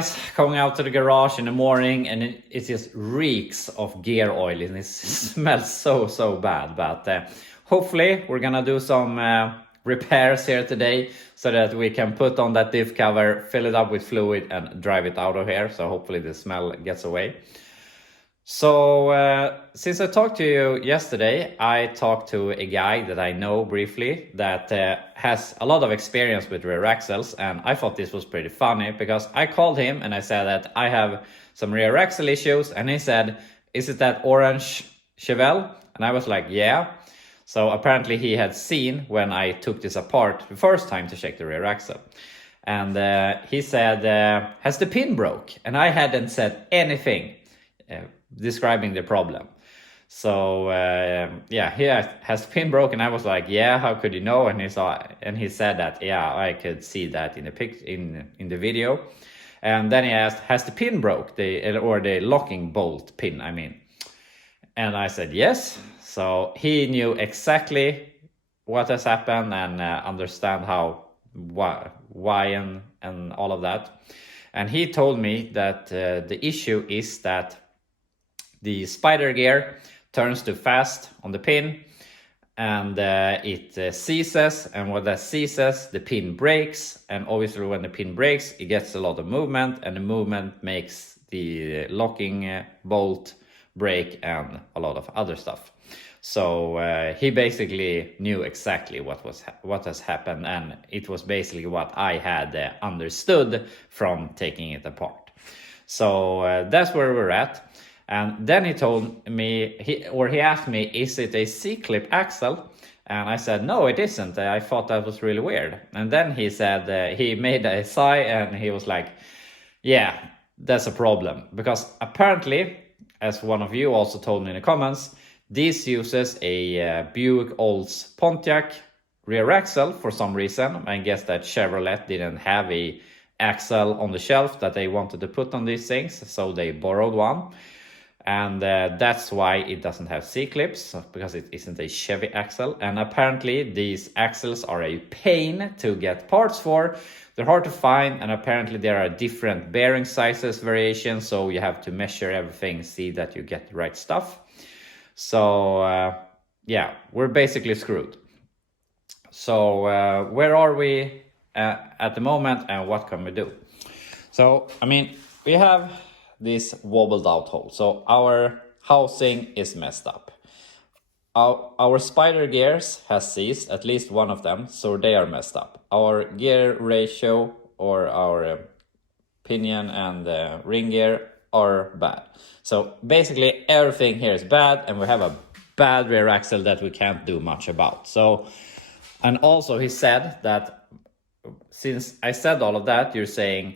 guys, coming out to the garage in the morning, and it just reeks of gear oil and it smells so bad. But hopefully we're gonna do some repairs here today so that we can put on that diff cover, fill it up with fluid and drive it out of here. So hopefully the smell gets away. So since I talked to you yesterday, I talked to a guy that I know briefly that has a lot of experience with rear axles, and I thought this was pretty funny because I called him and I said that I have some rear axle issues, and he said, "Is it that orange Chevelle?" And I was like, "Yeah." So apparently he had seen when I took this apart the first time to check the rear axle, and he said, "Has the pin broke?" And I hadn't said anything describing the problem. So yeah, he has the pin broken. I was like, "Yeah, how could you know?" And he said that, "Yeah, I could see that in the video." And then he asked, "Has the pin broke, the locking bolt pin, I mean?" And I said yes. So he knew exactly what has happened and understand why and all of that. And he told me that the issue is that the spider gear turns too fast on the pin, and it seizes, and when that seizes, the pin breaks, and obviously when the pin breaks, it gets a lot of movement, and the movement makes the locking bolt break and a lot of other stuff. So he basically knew exactly what has happened, and it was basically what I had understood from taking it apart. So that's where we're at. And then he told me, he asked me, "Is it a C-clip axle?" And I said, "No, it isn't. I thought that was really weird." And then he said, he made a sigh and he was like, "Yeah, that's a problem." Because apparently, as one of you also told me in the comments, this uses a Buick Olds Pontiac rear axle for some reason. I guess that Chevrolet didn't have a axle on the shelf that they wanted to put on these things, so they borrowed one. And that's why it doesn't have C-clips, because it isn't a Chevy axle. And apparently these axles are a pain to get parts for. They're hard to find, and apparently there are different bearing sizes variations, so you have to measure everything, see that you get the right stuff. So yeah, we're basically screwed. So where are we at the moment, and what can we do? So I mean, we have this wobbled out hole, so our housing is messed up. Our spider gears has seized, at least one of them, so they are messed up. Our gear ratio, or our pinion and ring gear, are bad. So basically everything here is bad, and we have a bad rear axle that we can't do much about. So, and also he said that since I said all of that, you're saying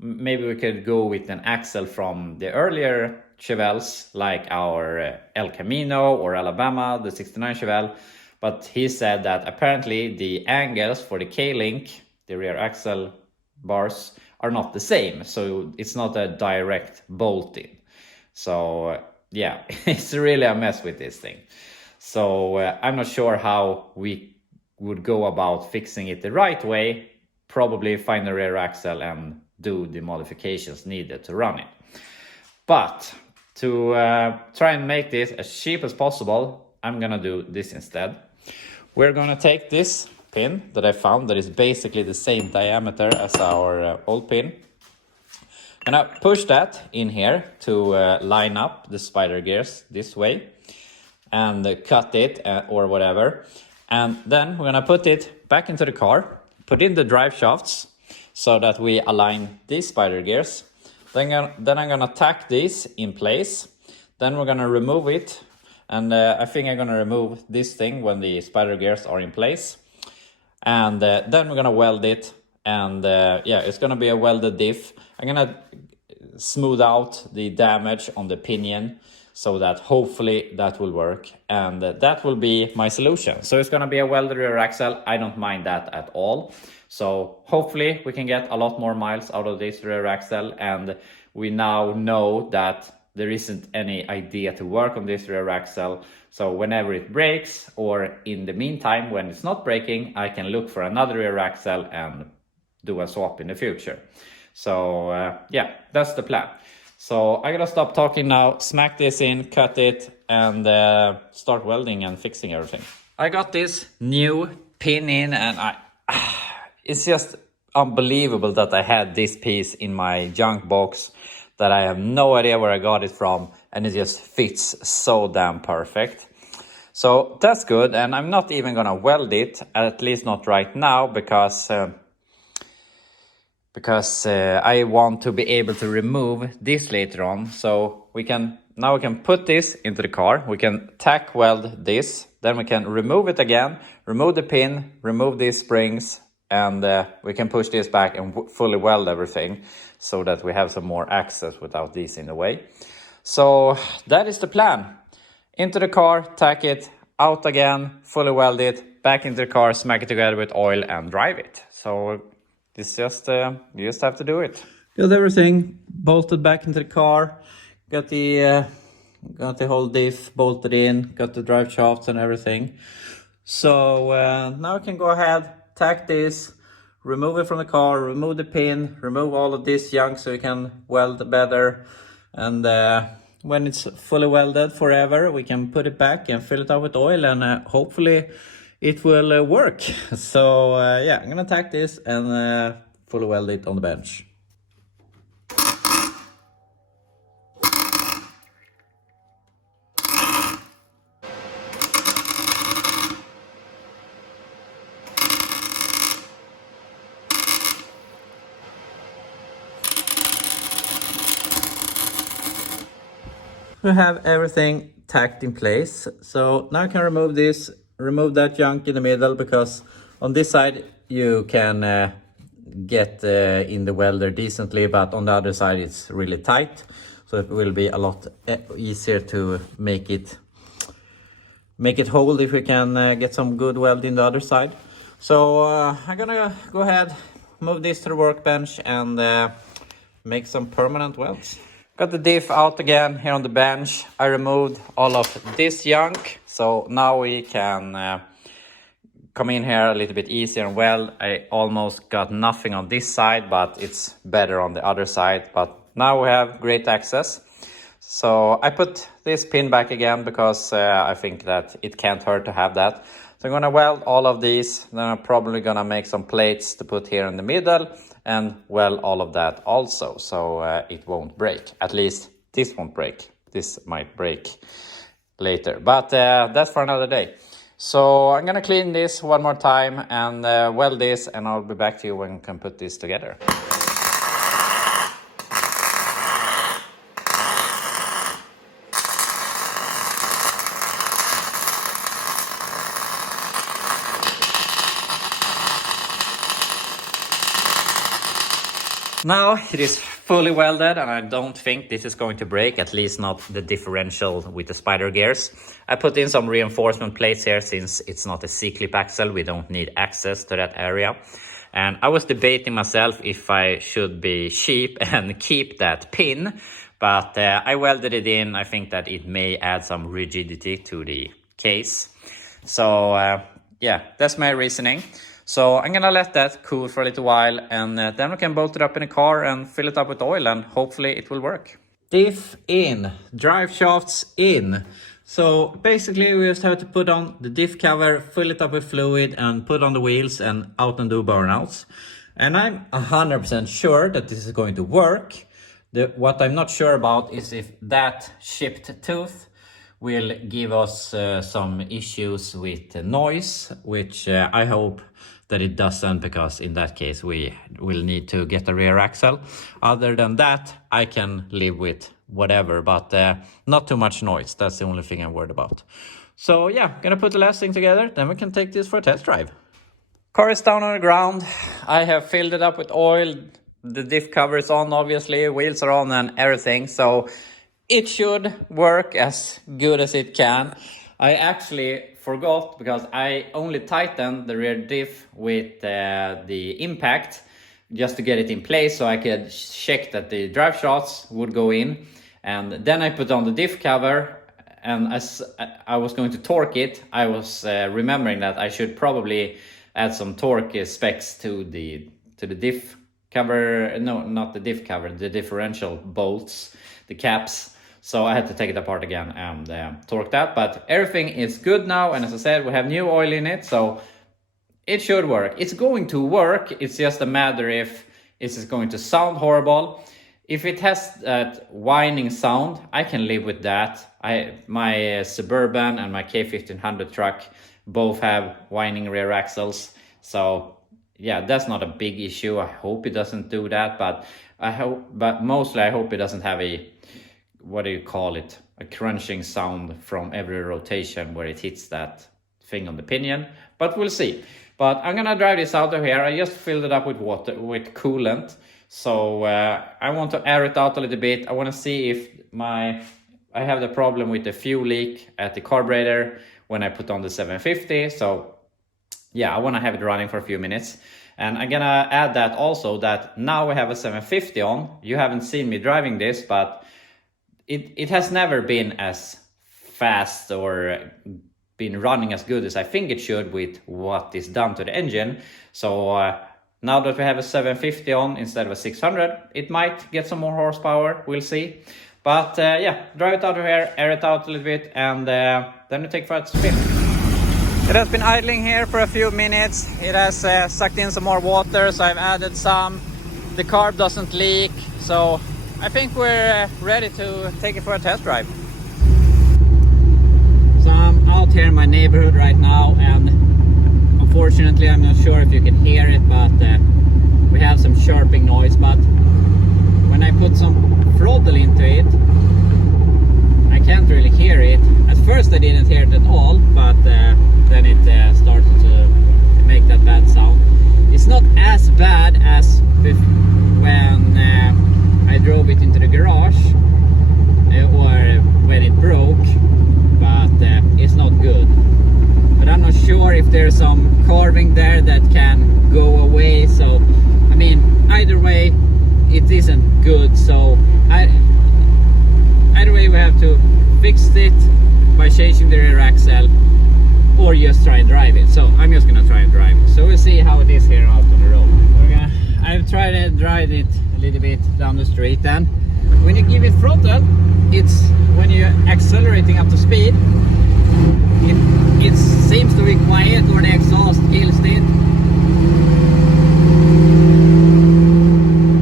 maybe we could go with an axle from the earlier Chevelles, like our El Camino or Alabama, the 69 Chevelle. But he said that apparently the angles for the K-link, the rear axle bars, are not the same. So it's not a direct bolt in. So yeah, it's really a mess with this thing. So I'm not sure how we would go about fixing it the right way. Probably find the rear axle and do the modifications needed to run it. But to try and make this as cheap as possible, I'm gonna do this instead. We're gonna take this pin that I found that is basically the same diameter as our old pin. And I push that in here to line up the spider gears this way and cut it or whatever. And then we're gonna put it back into the car, put in the drive shafts so that we align these spider gears. Then I'm gonna tack these in place. Then we're gonna remove it. And I think I'm gonna remove this thing when the spider gears are in place. And then we're gonna weld it. And yeah, it's gonna be a welded diff. I'm gonna smooth out the damage on the pinion so that hopefully that will work. And that will be my solution. So it's gonna be a welded rear axle. I don't mind that at all. So hopefully we can get a lot more miles out of this rear axle, and we now know that there isn't any idea to work on this rear axle. So whenever it breaks, or in the meantime when it's not breaking, I can look for another rear axle and do a swap in the future. So yeah, that's the plan. So I gotta stop talking now, smack this in, cut it, and start welding and fixing everything. I got this new pin in, and it's just unbelievable that I had this piece in my junk box that I have no idea where I got it from, and it just fits so damn perfect. So that's good, and I'm not even gonna weld it, at least not right now, because I want to be able to remove this later on. So we can put this into the car, we can tack weld this, then we can remove it again, remove the pin, remove these springs, and we can push this back and fully weld everything so that we have some more access without these in the way. So that is the plan. Into the car, tack it, out again, fully weld it, back into the car, smack it together with oil and drive it. So it's just, you just have to do it. Got everything bolted back into the car, got the whole diff bolted in, got the drive shafts and everything. So now I can go ahead, tack this, remove it from the car, remove the pin, remove all of this junk so we can weld better. And when it's fully welded forever, we can put it back and fill it up with oil, and hopefully it will work. So yeah, I'm gonna tack this and fully weld it on the bench. We have everything tacked in place. So now I can remove this, remove that junk in the middle, because on this side you can get in the welder decently, but on the other side it's really tight. So it will be a lot easier to make it hold if we can get some good weld in the other side. So I'm gonna go ahead, move this to the workbench and make some permanent welds. Got the diff out again here on the bench. I removed all of this junk, so now we can come in here a little bit easier and weld. I almost got nothing on this side, but it's better on the other side. But now we have great access. So I put this pin back again because I think that it can't hurt to have that. So I'm gonna weld all of these, then I'm probably gonna make some plates to put here in the middle and weld all of that also, so it won't break. At least this won't break. This might break later, but that's for another day. So I'm gonna clean this one more time and weld this, and I'll be back to you when we can put this together. Now it is fully welded, and I don't think this is going to break, at least not the differential with the spider gears. I put in some reinforcement plates here since it's not a C-clip axle. We don't need access to that area. And I was debating myself if I should be cheap and keep that pin, but I welded it in. I think that it may add some rigidity to the case. So yeah, that's my reasoning. So I'm gonna let that cool for a little while, and then we can bolt it up in a car and fill it up with oil, and hopefully it will work. Diff in, drive shafts in. So basically we just have to put on the diff cover, fill it up with fluid, and put on the wheels and out and do burnouts. And I'm 100% sure that this is going to work. What I'm not sure about is if that chipped tooth will give us some issues with noise, which I hope that it doesn't, because in that case we will need to get a rear axle. Other than that, I can live with whatever, but not too much noise. That's the only thing I'm worried about. So yeah, gonna put the last thing together, then we can take this for a test drive. Car is down on the ground. I have filled it up with oil. The diff cover is on, obviously, wheels are on and everything, so it should work as good as it can. I actually forgot, because I only tightened the rear diff with the impact just to get it in place so I could check that the drive shafts would go in. And then I put on the diff cover, and as I was going to torque it, I was remembering that I should probably add some torque specs to the diff cover, no, not the diff cover, the differential bolts, the caps. So I had to take it apart again and torque that. But everything is good now. And as I said, we have new oil in it. So it should work. It's going to work. It's just a matter if it's going to sound horrible. If it has that whining sound, I can live with that. My Suburban and my K1500 truck both have whining rear axles. So yeah, that's not a big issue. I hope it doesn't do that. But mostly I hope it doesn't have a, what do you call it, a crunching sound from every rotation where it hits that thing on the pinion. But we'll see. But I'm gonna drive this out of here. I just filled it up with water, with coolant. So I want to air it out a little bit. I want to see if I have the problem with the fuel leak at the carburetor when I put on the 750. So yeah, I want to have it running for a few minutes. And I'm gonna add that also, that now we have a 750 on. You haven't seen me driving this, but it has never been as fast or been running as good as I think it should with what is done to the engine. So now that we have a 750 on instead of a 600, it might get some more horsepower. We'll see. But yeah, drive it out of here, air it out a little bit, and then we take for a spin. It has been idling here for a few minutes. It has sucked in some more water, so I've added some. The carb doesn't leak, so I think we're ready to take it for a test drive. So I'm out here in my neighborhood right now, and unfortunately I'm not sure if you can hear it, but we have some chirping noise. But when I put some throttle into it, I can't really hear it. At first I didn't hear it at all, but then it started to make that bad sound. It's not as bad as when I drove it into the garage or when it broke, but it's not good. But I'm not sure if there's some carving there that can go away. So I mean, either way it isn't good. So either way we have to fix it by changing the rear axle or just try and drive it. So I'm just gonna try and drive it. So we'll see how it is here out on the road. Okay. I've tried to drive it a little bit down the street, and when you give it throttle, it's when you're accelerating up to speed, it seems to be quiet, or the exhaust kills it.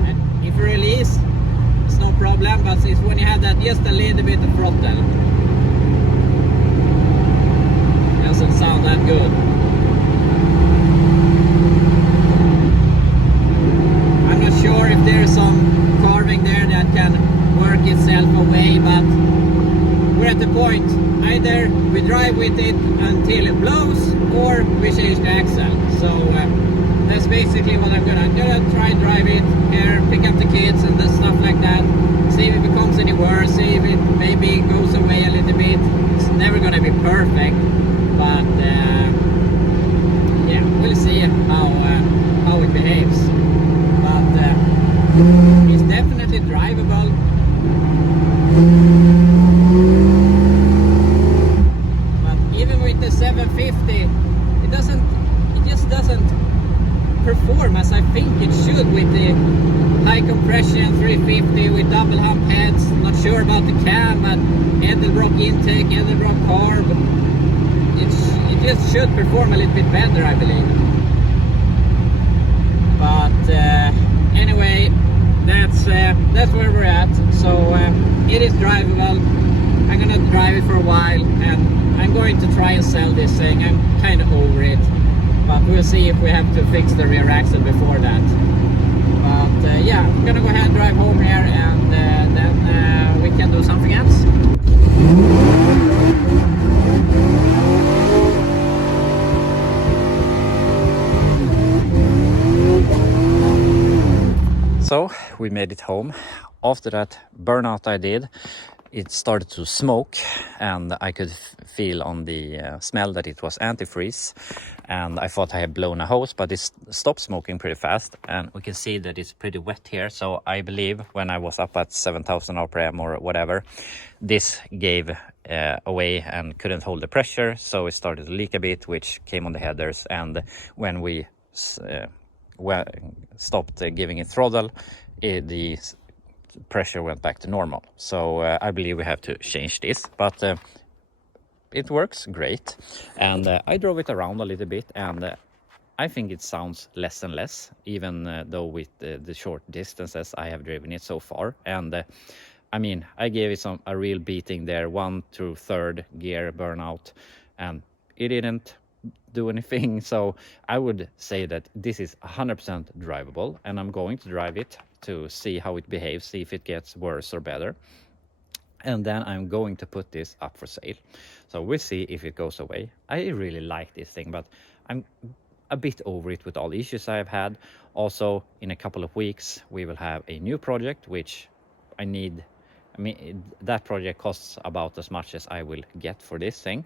And if you release, it's no problem, but it's when you have that just a little bit of throttle, it doesn't sound that good. I'm not sure if there's some carving there that can work itself away, but we're at the point, either we drive with it until it blows or we change the axle. So that's basically what I'm gonna try and drive it here, pick up the kids and stuff like that, see if it becomes any worse, see if it maybe goes away a little bit. It's never gonna be perfect, but yeah, we'll see how it behaves. But it's definitely drivable. But even with the 750, it just doesn't perform as I think it should with the high compression 350 with double hump heads. Not sure about the cam, but Edelbrock intake, Edelbrock carb. It just should perform a little bit better, I believe. But anyway, that's where we're at. So it is drivable. I'm gonna drive it for a while, and I'm going to try and sell this thing. I'm kind of over it, but we'll see if we have to fix the rear axle before that. But yeah, I'm gonna go ahead and drive home here, and then we can do something else. So we made it home. After that burnout I did, it started to smoke, and I could feel on the smell that it was antifreeze, and I thought I had blown a hose, but it stopped smoking pretty fast, and we can see that it's pretty wet here. So I believe when I was up at 7,000 RPM or whatever, this gave away and couldn't hold the pressure, so it started to leak a bit, which came on the headers. And when we stopped giving it throttle, the pressure went back to normal. So I believe we have to change this, but it works great. And I drove it around a little bit, and I think it sounds less and less, even though with the short distances I have driven it so far. And I mean, I gave it a real beating there, 1 through 3rd gear burnout, and it didn't do anything. So I would say that this is 100% drivable, and I'm going to drive it to see how it behaves, see if it gets worse or better. And then I'm going to put this up for sale. So we'll see if it goes away. I really like this thing, but I'm a bit over it with all the issues I've had. Also, in a couple of weeks, we will have a new project, which I mean, that project costs about as much as I will get for this thing.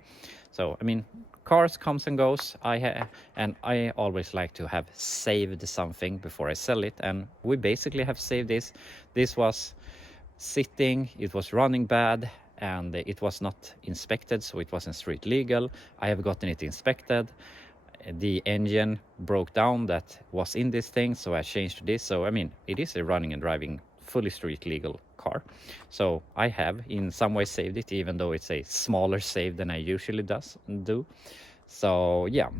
So, I mean, cars comes and goes. And I always like to have saved something before I sell it. And we basically have saved this. This was sitting, it was running bad, and it was not inspected, so it wasn't street legal. I have gotten it inspected. The engine broke down that was in this thing, so I changed to this. So I mean, it is a running and driving fully street legal car. So I have in some way saved it, even though it's a smaller save than I usually do. So yeah,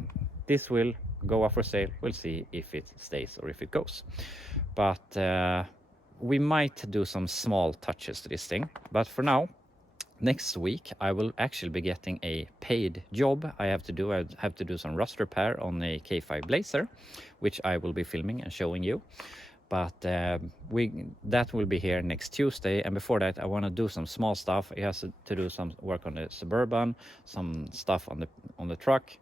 this will go up for sale. We'll see if it stays or if it goes. But we might do some small touches to this thing. But for now, next week I will actually be getting a paid job. I have to do some rust repair on a K5 Blazer, which I will be filming and showing you. But that will be here next Tuesday, and before that I want to do some small stuff. It has to do some work on the Suburban, some stuff on the truck,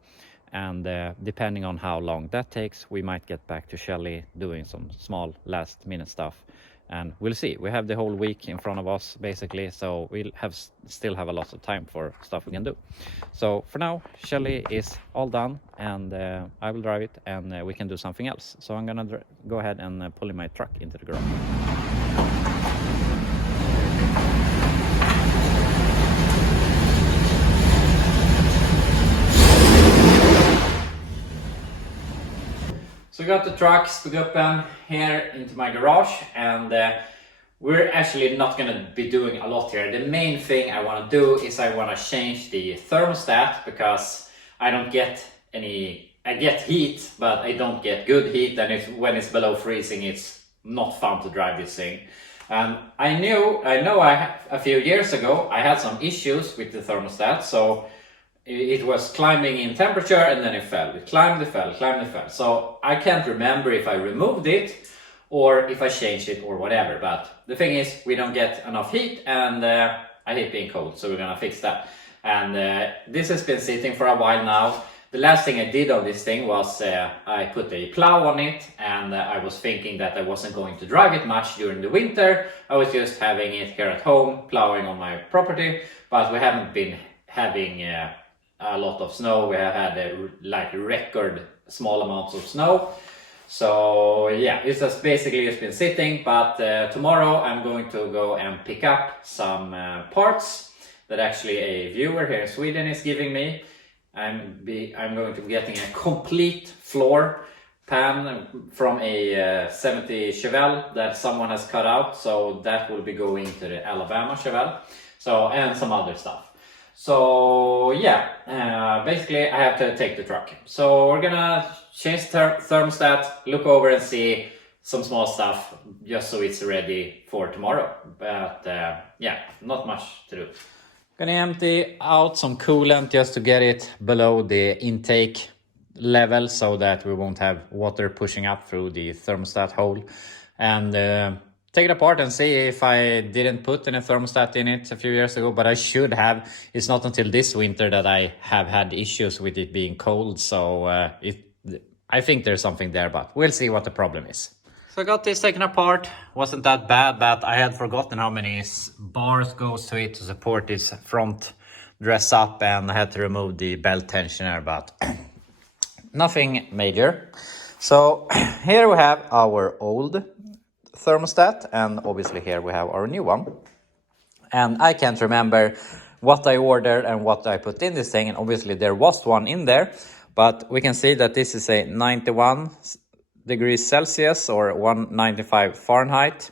and depending on how long that takes, we might get back to Chelly doing some small last minute stuff. And we'll see. We have the whole week in front of us, basically, so we'll still have a lot of time for stuff we can do. So for now, Chelly is all done, and I will drive it, and we can do something else. So I'm gonna go ahead and pull in my truck into the garage. So we got the truck suburban here into my garage, and we're actually not going to be doing a lot here. The main thing I want to do is I want to change the thermostat, because I don't get I get heat, but I don't get good heat, and when it's below freezing, it's not fun to drive this thing. And I know a few years ago I had some issues with the thermostat, so it was climbing in temperature and then it fell. It climbed, it fell, climbed, it fell. So I can't remember if I removed it or if I changed it or whatever. But the thing is, we don't get enough heat, and I hate being cold, so we're gonna fix that. And this has been sitting for a while now. The last thing I did on this thing was I put a plow on it, and I was thinking that I wasn't going to drive it much during the winter. I was just having it here at home, plowing on my property, but we haven't been having a lot of snow. We have had like record small amounts of snow. So yeah, it's just basically just been sitting. But tomorrow I'm going to go and pick up some parts that actually a viewer here in Sweden is giving me. I'm going to be getting a complete floor pan from a 70 Chevelle that someone has cut out. So that will be going to the Alabama Chevelle. So, and some other stuff. So yeah, basically I have to take the truck. So we're gonna change the thermostat, look over and see some small stuff, just so it's ready for tomorrow. But yeah, not much to do. Gonna empty out some coolant just to get it below the intake level, so that we won't have water pushing up through the thermostat hole. And take it apart and see if I didn't put any thermostat in it a few years ago, but I should have. It's not until this winter that I have had issues with it being cold, so I think there's something there, but we'll see what the problem is. So I got this taken apart. Wasn't that bad, but I had forgotten how many bars goes to it to support this front dress up, and I had to remove the belt tensioner, but nothing major. So here we have our old thermostat, and obviously here we have our new one. And I can't remember what I ordered and what I put in this thing, and obviously there was one in there, but we can see that this is a 91 degrees Celsius or 195 Fahrenheit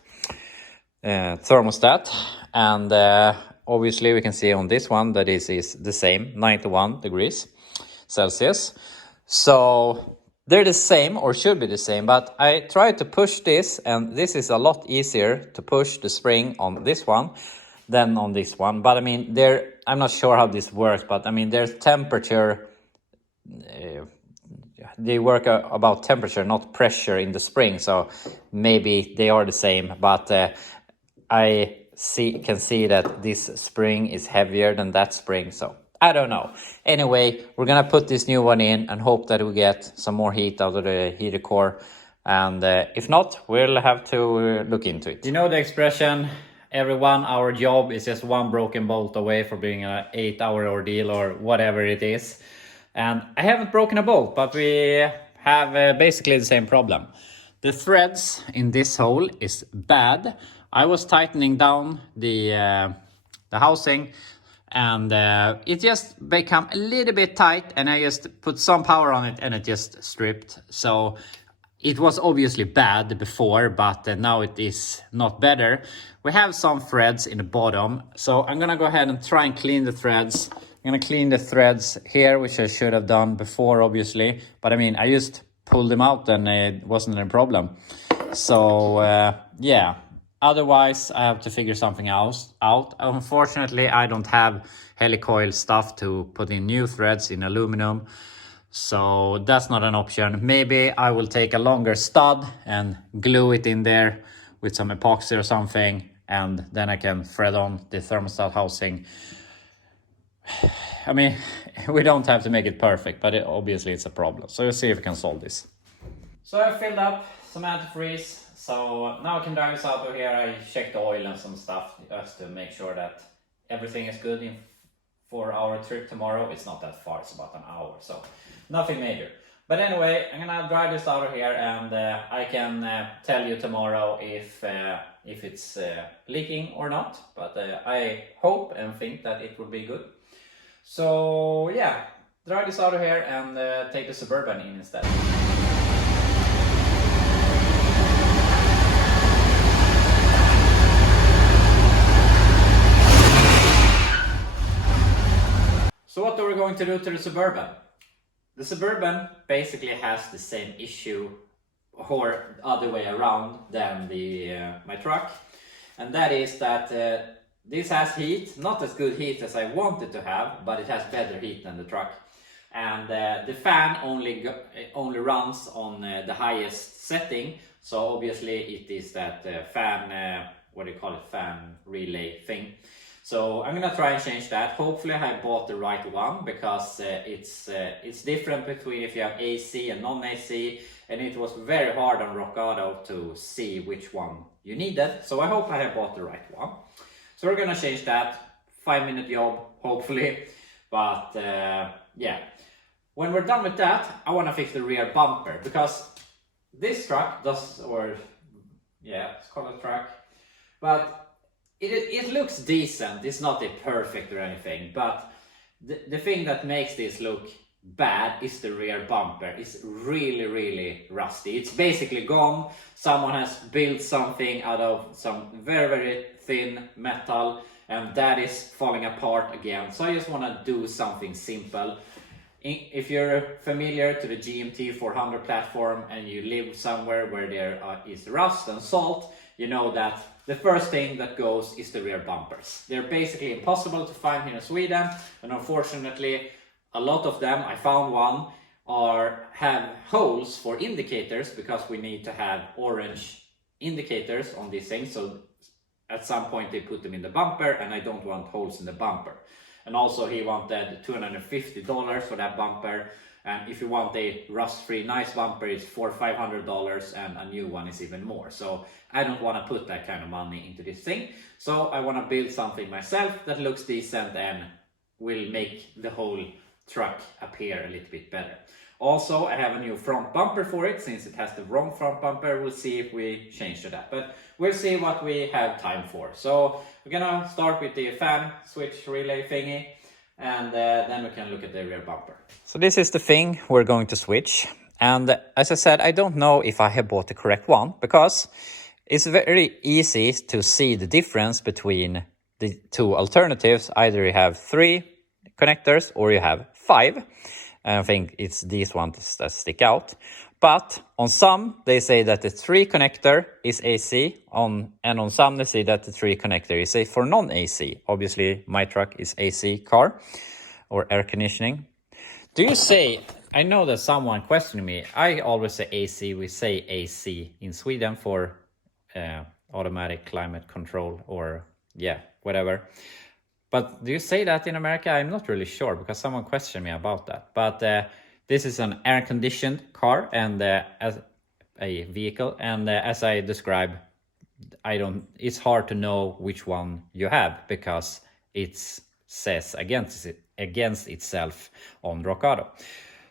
thermostat. And obviously we can see on this one that this is the same, 91 degrees Celsius. So they're the same, or should be the same, but I tried to push this, and this is a lot easier to push the spring on this one than on this one. But I mean, I'm not sure how this works, but I mean, there's temperature, they work about temperature, not pressure in the spring, so maybe they are the same, but I can see that this spring is heavier than that spring, so I don't know. Anyway, we're gonna put this new one in and hope that we get some more heat out of the heater core, and if not, we'll have to look into it. You know the expression, every 1 hour job is just one broken bolt away from being an 8-hour ordeal or whatever it is. And I haven't broken a bolt, but we have basically the same problem. The threads in this hole is bad. I was tightening down the housing, and it just became a little bit tight, and I just put some power on it and it just stripped. So it was obviously bad before, but now it is not better. We have some threads in the bottom, so I'm gonna go ahead and try and clean the threads. I'm gonna clean the threads here, which I should have done before, obviously, but I mean, I just pulled them out and it wasn't a problem. So yeah, otherwise I have to figure something else out. Unfortunately, I don't have helicoil stuff to put in new threads in aluminum, so that's not an option. Maybe I will take a longer stud and glue it in there with some epoxy or something, and then I can thread on the thermostat housing. I mean, we don't have to make it perfect, but obviously it's a problem. So we'll see if we can solve this. So I filled up some antifreeze. So now I can drive this out of here. I checked the oil and some stuff just to make sure that everything is good for our trip tomorrow. It's not that far, it's about an hour, so nothing major. But anyway, I'm gonna drive this out of here, and I can tell you tomorrow if it's leaking or not. But I hope and think that it will be good. So yeah, drive this out of here and take the Suburban in instead. So what are we going to do to the Suburban? The Suburban basically has the same issue, or other way around, than my truck, and that is that this has heat, not as good heat as I wanted to have, but it has better heat than the truck. And the fan only runs on the highest setting, so obviously it is that fan, what do you call it, fan relay thing. So I'm gonna try and change that. Hopefully I bought the right one, because it's different between if you have AC and non-AC, and it was very hard on Rockauto to see which one you needed. So I hope I have bought the right one. So we're gonna change that. 5-minute job, hopefully. But yeah, when we're done with that, I wanna fix the rear bumper, because this truck does, or yeah, it's called a truck, but it looks decent. It's not perfect or anything, but the thing that makes this look bad is the rear bumper. It's really, really rusty. It's basically gone. Someone has built something out of some very, very thin metal, and that is falling apart again. So I just want to do something simple. If you're familiar to the GMT 400 platform and you live somewhere where there is rust and salt, you know that the first thing that goes is the rear bumpers. They're basically impossible to find here in Sweden, and unfortunately a lot of them, I found one, have holes for indicators, because we need to have orange indicators on these things. So at some point they put them in the bumper, and I don't want holes in the bumper. And also he wanted $250 for that bumper, and if you want a rust-free nice bumper, it's $400 or $500, and a new one is even more. So I don't want to put that kind of money into this thing. So I want to build something myself that looks decent and will make the whole truck appear a little bit better. Also, I have a new front bumper for it, since it has the wrong front bumper. We'll see if we change to that, but we'll see what we have time for. So we're gonna start with the fan switch relay thingy, and then we can look at the rear bumper. So this is the thing we're going to switch, And as I said, I don't know if I have bought the correct one, because it's very easy to see the difference between the two alternatives. Either you have 3 connectors or you have 5. And I think it's these ones that stick out. But on some, they say that the 3 connector is AC, and on some they say that the 3 connector is a for non-AC. Obviously, my truck is AC car or air conditioning. Do you say, I know that someone questioned me, I always say AC, we say AC in Sweden for automatic climate control, or yeah, whatever. But do you say that in America? I'm not really sure, because someone questioned me about that. But this is an air-conditioned car and as a vehicle, and as I described, it's hard to know which one you have, because it says against itself on Rock Auto.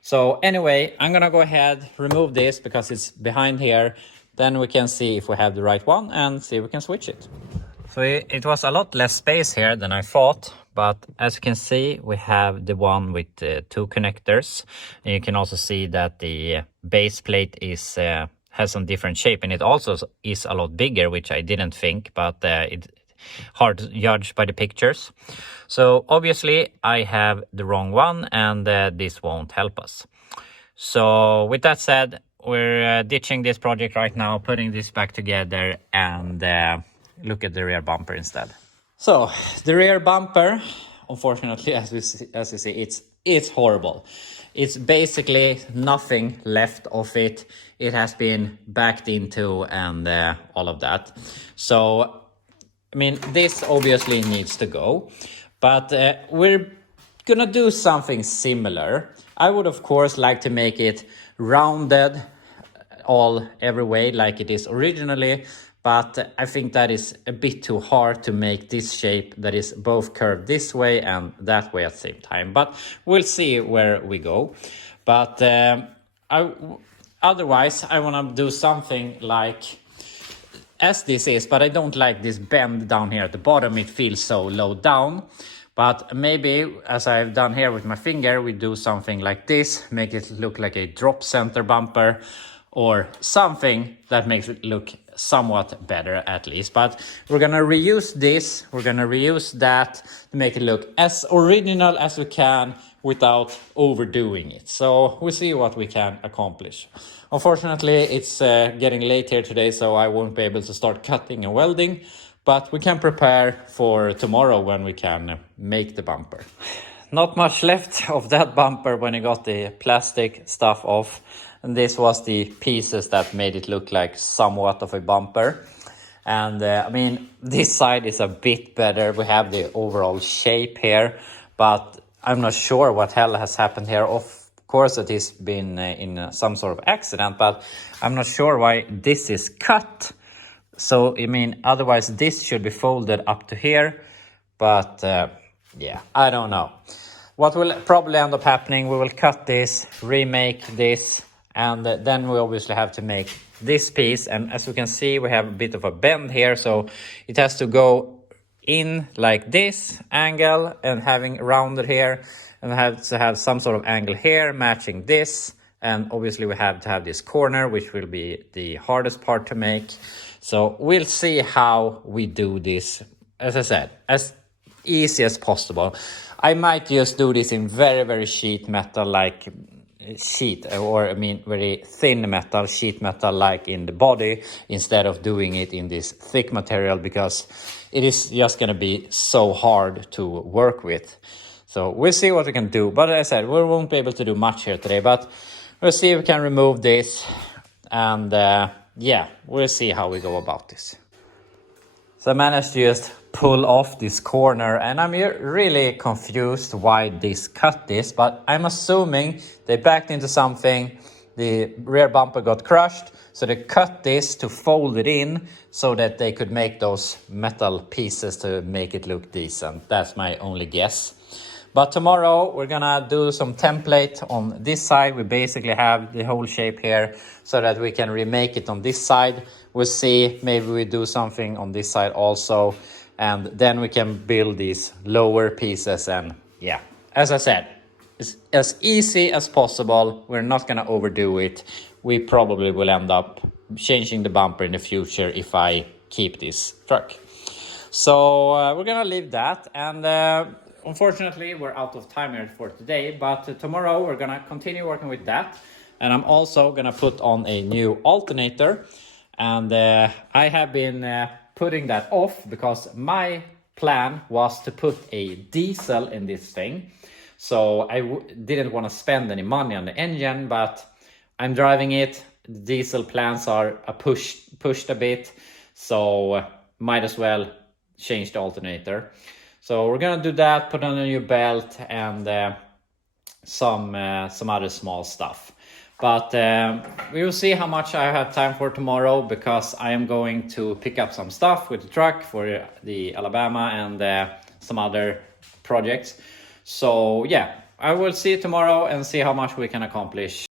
So anyway, I'm gonna go ahead, remove this because it's behind here. Then we can see if we have the right one and see if we can switch it. So it was a lot less space here than I thought, but as you can see, we have the one with 2 connectors. And you can also see that the base plate is has some different shape, and it also is a lot bigger, which I didn't think, but it's hard to judge by the pictures. So obviously I have the wrong one, and this won't help us. So with that said, we're ditching this project right now, putting this back together, and look at the rear bumper instead. So the rear bumper, unfortunately, as you see, it's horrible. It's basically nothing left of it. It has been backed into and all of that. So I mean, this obviously needs to go, but we're gonna do something similar. I would of course like to make it rounded every way like it is originally, but I think that is a bit too hard to make this shape that is both curved this way and that way at the same time. But we'll see where we go. But otherwise I want to do something like as this is, but I don't like this bend down here at the bottom. It feels so low down. But maybe, as I've done here with my finger, we do something like this, make it look like a drop center bumper, or something that makes it look somewhat better at least. But we're gonna reuse this, we're gonna reuse that to make it look as original as we can without overdoing it. So we'll see what we can accomplish. Unfortunately, it's getting late here today, so I won't be able to start cutting and welding, but we can prepare for tomorrow when we can make the bumper. Not much left of that bumper when I got the plastic stuff off. And this was the pieces that made it look like somewhat of a bumper. And I mean, this side is a bit better. We have the overall shape here, but I'm not sure what hell has happened here. Of course, it has been in some sort of accident, but I'm not sure why this is cut. So, I mean, otherwise this should be folded up to here. But yeah, I don't know. What will probably end up happening, we will cut this, remake this, and then we obviously have to make this piece. And as you can see, we have a bit of a bend here, so it has to go in like this angle and having rounded here, and have to have some sort of angle here matching this. And obviously we have to have this corner, which will be the hardest part to make. So we'll see how we do this, as I said, as easy as possible. I might just do this in very, very sheet metal, like very thin metal, sheet metal, like in the body, instead of doing it in this thick material, because it is just going to be so hard to work with. So we'll see what we can do. But as I said, we won't be able to do much here today, but we'll see if we can remove this, and yeah, we'll see how we go about this. So I managed to just pull off this corner, and I'm really confused why this cut this, but I'm assuming they backed into something, the rear bumper got crushed, so they cut this to fold it in so that they could make those metal pieces to make it look decent. That's my only guess. But tomorrow we're gonna do some template on this side. We basically have the whole shape here so that we can remake it on this side. We'll see, maybe we do something on this side also, and then we can build these lower pieces. And yeah, as I said, it's as easy as possible. We're not gonna overdo it. We probably will end up changing the bumper in the future if I keep this truck. So we're gonna leave that, and unfortunately we're out of time here for today, but tomorrow we're gonna continue working with that, and I'm also gonna put on a new alternator, and I have been putting that off because my plan was to put a diesel in this thing, so I didn't want to spend any money on the engine, but I'm driving it. The diesel plans are pushed a bit, so might as well change the alternator. So we're gonna do that, put on a new belt, and some other small stuff. But we will see how much I have time for tomorrow, because I am going to pick up some stuff with the truck for the Alabama and some other projects. So yeah, I will see you tomorrow and see how much we can accomplish.